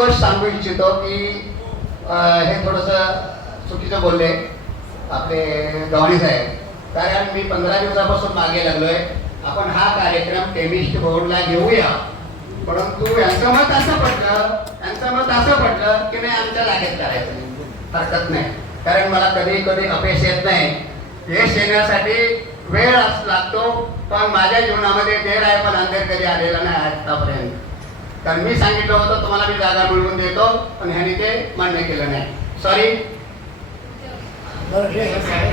गोष्ट सांगू इच्छितो की हे थोडंसं चुकीचं बोलले आपले गव्हाणे साहेब, कारण मी 15 दिवसापासून मागे लागलोय आपण हा कार्यक्रम केमिस्ट बोर्डला घेऊया, परंतु यांचं मत असं पडलं की नाही आमच्या जागेत करायचं हरकत नाही, कारण मला कधी कधी अपयश येत नाही. यश येण्यासाठी वेळ लागतो, पण माझ्या जीवनामध्ये देर आहे पण अंधेर कधी आलेला नाही आतापर्यंत. कारण मी सांगितलं होतं तुम्हाला मी जागा मिळवून देतो, पण ह्यांनी ते मान्य केलं नाही. सॉरी.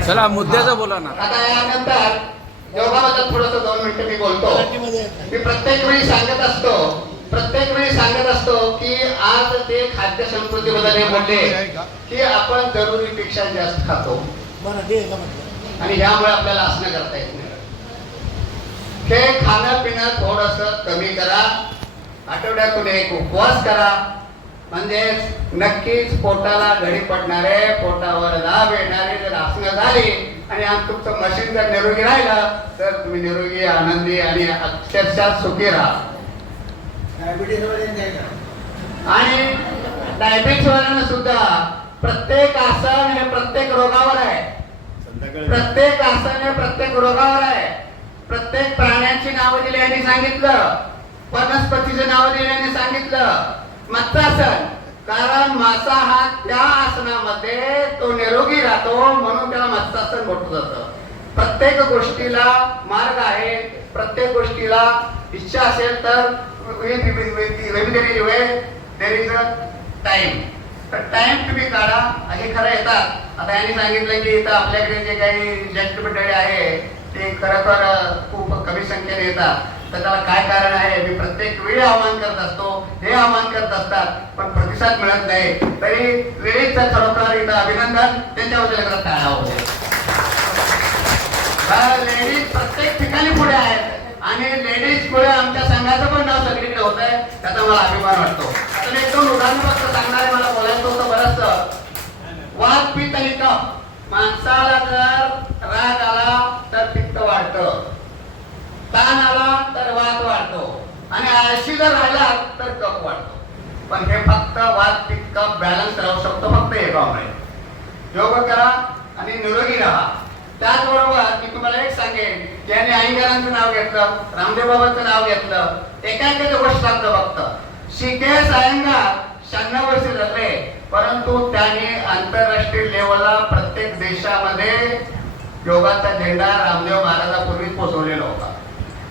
चला मुद्द्याचं बोला ना. आता यानंतर योगाबद्दल थोडंसं 2 मिनिटं मी बोलतो. मी प्रत्येक वेळी सांगत असतो की आज ते खाद्य संस्कृतीबद्दल बोलले की आपण जरुरीपेक्षा जास्त खातो आणि ह्यामुळे आपल्याला असणं करता येत नाही. हे खाणं पिणं थोडंसं कमी करा, आठवड्यातून एक उपवास करा, म्हणजे नक्कीच पोटाला घडी पडणारे, पोटावर दाब येणारे जर आसनं झाली आणि तुमचं मशीन जर निरोगी राहिलं तर तुम्ही निरोगी, आनंदी आणि अक्षरशः सुखी राहा. आणि डायबिटीस वाल्यांना सुद्धा प्रत्येक आसन हे प्रत्येक रोगावर आहे, प्रत्येक आसन हे प्रत्येक रोगावर आहे. प्रत्येक प्राण्यांची नावं दिली यांनी सांगितलं, वनस्पतीचं नाव दिली यांनी सांगितलं. मत्स्यासन, कारण मासा हा त्या आसनामध्ये तो निरोगी राहतो म्हणून त्याला मत्स्यासन म्हटलं जातं. प्रत्येक गोष्टीला मार्ग आहे, प्रत्येक गोष्टीला इच्छा असेल तर टाइम, तर टाइम तुम्ही काढा. हे खरं येतात. आता यांनी सांगितलं की इथं आपल्याकडे जे काही ज्येष्ठ मंडळी आहे ते खरोखर खूप कमी संख्येने येतात, तर त्याला काय कारण आहे मी प्रत्येक वेळी आवाहन करत असतो. हे आवाहन करत असतात पण प्रतिसाद मिळत नाही. तरी लेडीजचं खरोखर इथं अभिनंदन, त्यांच्या वतीने टाळा होते. लेडीज प्रत्येक ठिकाणी पुढे आहेत आणि लेडीज मुळे आमच्या संघाचं पण नाव सगळीकडे होत आहे, त्याचा मला अभिमान वाटतो. आता मी 1-2 उदाहरण फक्त सांगणार आहे, मला बोलायचं होतं बरंच. वात पित्त आणि कफ, माणसाला जर राग आला तर पित्त वाढतं, ताण आला तर वात वाढतो आणि आळशी जर राहिला तर कफ वाढतो. पण हे फक्त वात पित्त कफ बॅलन्स राहू शकतो फक्त योगामुळे. योग करा आणि निरोगी राहा. त्याचबरोबर मी तुम्हाला एक सांगेन, त्यांनी अयंगारांचं नाव घेतलं, रामदेव बाबांचं नाव घेतलं, एका गोष्ट सांगतो फक्त. शिकेश अयंगार 96 वर्ष झाले, परंतु त्यांनी आंतरराष्ट्रीय लेवलला प्रत्येक देशामध्ये योगाचा झेंडा रामदेव महाराजांपूर्वीच पोहोचवलेला होता.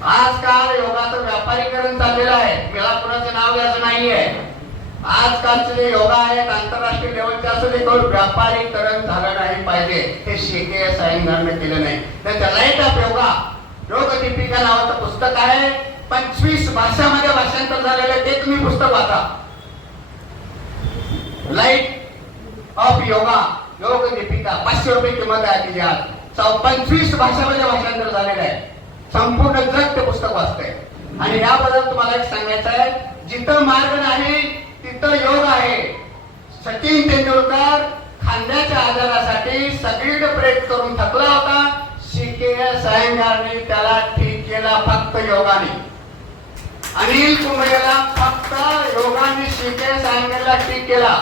आजकाल योगाचं व्यापारीकरण चाललेलं आहे, मला कुणाचं नाव घ्यायचं नाहीये. आजकालचे जे योगा आहेत आंतरराष्ट्रीय लेवलचे असं ते व्यापारीकरण झालं नाही पाहिजे. हे शिकेश अयंगारने केलं नाही. त्याच्या लाईट ऑफ योगा, योग दीपिका नावाचं पुस्तक आहे, 25 भाषांमध्ये भाषांतर झालेलं ते तुम्ही पुस्तक वाचा. लाईट ऑफ योगा, योग दीपिका, 500 रुपये किंमत आहे तिची. आज 25 भाषांमध्ये भाषांतर झालेलं आहे. संपूर्ण जग ते पुस्तक वाचतंय. आणि याबद्दल तुम्हाला एक सांगायचं आहे, जिथं मार्ग नाही तिथं योग आहे. सचिन तेंडुलकर खांद्याच्या आजारासाठी सगळीकडे प्रयत्न करून थकला होता, शिकेश अयंगारने त्याला ठीक केला फक्त योगाने. अनिल कुंबळेला फक्त योगाने शिकेश अयंगारला ठीक केला.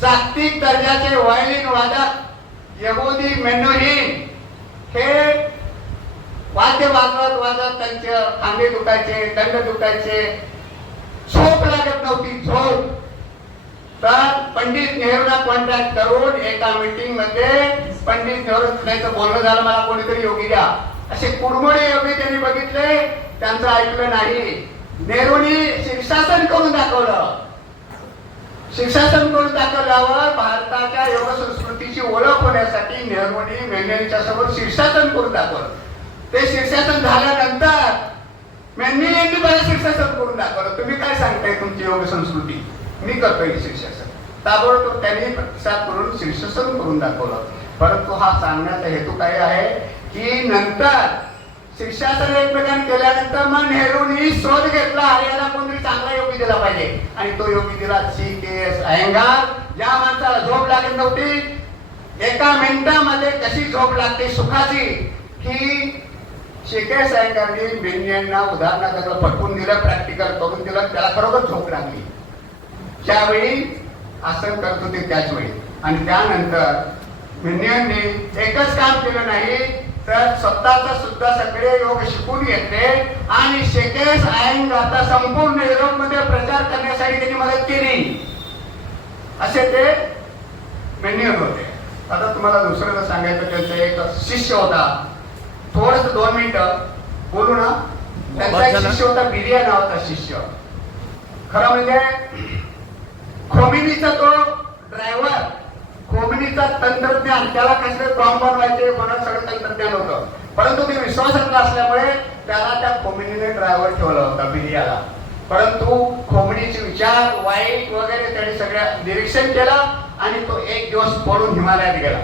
जागतिक दर्जाचे व्हायोलिन वादक यहुदी मेनोहिन हे वाद्य वाजवत त्यांचे खांदे दुखायचे, दंड दुखायचे, झोप लागत नव्हती, झोप. तर पंडित नेहरूला कॉन्टॅक्ट करून एका मीटिंग मध्ये पंडित नेहरू बोलणं झालं, मला कोणीतरी योगी द्या. असे कुडमुडे योगी त्यांनी बघितले, त्यांचं ऐकलं नाही. नेहरूंनी शीर्षासन करून दाखवलं. शीर्षासन करून दाखवल्यावर भारताच्या योग संस्कृतीची ओळख होण्यासाठी नेहरूंनी मेंढ्यांच्या समोर शीर्षासन करून दाखवलं. ते शीर्षासन झाल्यानंतर मेंढ्यांनी बरं शीर्षासन करून दाखवलं. तुम्ही काय सांगताय तुमची योग संस्कृती, मी करतोय शीर्षासन. ताबडतोब त्यांनी प्रतिसाद करून शीर्षासन करून दाखवलं. परंतु हा सांगण्याचा हेतू काय आहे की नंतर शीर्षासन एकमेकांनी केल्यानंतर मग नेहरूंनी शोध घेतला, हरियाणा कोणतरी चांगला योगी दिला शिवाजी आणि तो योगी दिला शिकेश अयंगार. या माणसाला झोप लागत नव्हती. एका मिनिटामध्ये कशी झोप लागते सुखाची की शिकेश अयंगारनी मेंढ्यांना उदाहरणार्थ पटवून दिलं, प्रॅक्टिकल करून दिलं, त्याला खरोखर झोप लागली. त्यावेळी आसन करत होते त्याच वेळी. आणि त्यानंतर मिनियनने एकच काम केलं नाही तर स्वतःचा सुद्धा सगळे योग शिकून घेतले आणि शेकेस अयंगारचा संपूर्ण युरोपमध्ये प्रचार करण्यासाठी त्यांनी मदत केली. असे ते मेन्युअर होते. आता तुम्हाला दुसरं जर सांगायचं त्यांचा एक शिष्य होता. थोडस 2 मिनिटं बोलू ना. त्यांचा एक शिष्य होता, बिरिया नावाचा शिष्य. खरं म्हणजे खोमिनीचा तो ड्रायव्हर, खोमिनीचा तंत्रज्ञान, त्याला कसले बॉम्ब बनवायचे म्हणून सगळं तंत्रज्ञान होतं. परंतु ते विश्वासातलं असल्यामुळे त्याला त्या खोमिनीने ड्रायव्हर ठेवला होता बिरियाला. परंतु खोमिनीचे विचार वाईट वगैरे त्याने सगळ्या निरीक्षण केलं आणि तो एक दिवस पळून हिमालयात गेला.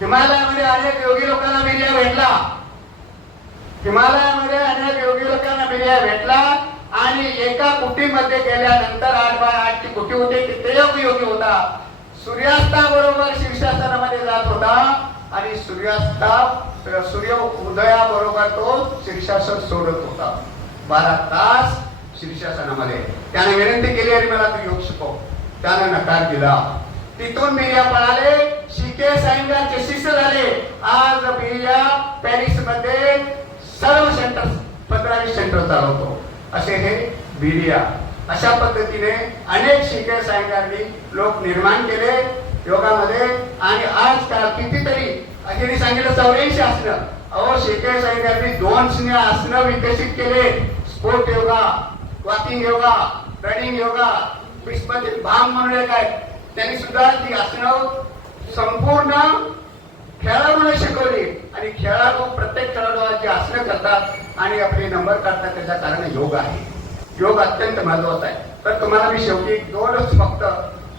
हिमालयामध्ये अनेक योगी लोकांना बिरिया भेटला. हिमालयामध्ये अनेक योगी लोकांना बिरिया भेटला आणि एका कुटीमध्ये गेल्यानंतर 8x8 ची कुटी होती. तिथे योगी होता. सूर्यास्ताबरोबर शीर्षासनामध्ये जात होता आणि सूर्य उदयाबरोबर तो शीर्षासन सोडत होता. 12 तास शीर्षासनामध्ये. त्याने विनंती केली आणि मला तू योग शिकव. त्याने नकार दिला. तिथून बिरिया पळाले, शिकेस अयंगारचे शिष्य झाले. आज बिरिया पॅरिस मध्ये सर्व सेंटर 15-20 सेंटर चालवतो. असे हे बिरिया. अशा पद्धतीने अनेक शिकेस अयंगारनी लोक निर्माण केले योगामध्ये. आणि आजकाल कितीतरी अखेरी सांगितलं 84 आसनं. अहो, शिकेस अयंगारनी 200 आसनं विकसित केले. Sport yoga, walking yoga, running yoga, विश्वमध्ये भाम म्हणून एक आहे. त्यांनी सुद्धा ती आसनं संपूर्ण खेळाडूला शिकवली. आणि खेळाडू, प्रत्येक खेळाडू आसनं करतात आणि आपले नंबर काढतात. त्याच्या कारण योग आहे. योग अत्यंत महत्वाचा आहे. तर तुम्हाला मी शेवटी 2च फक्त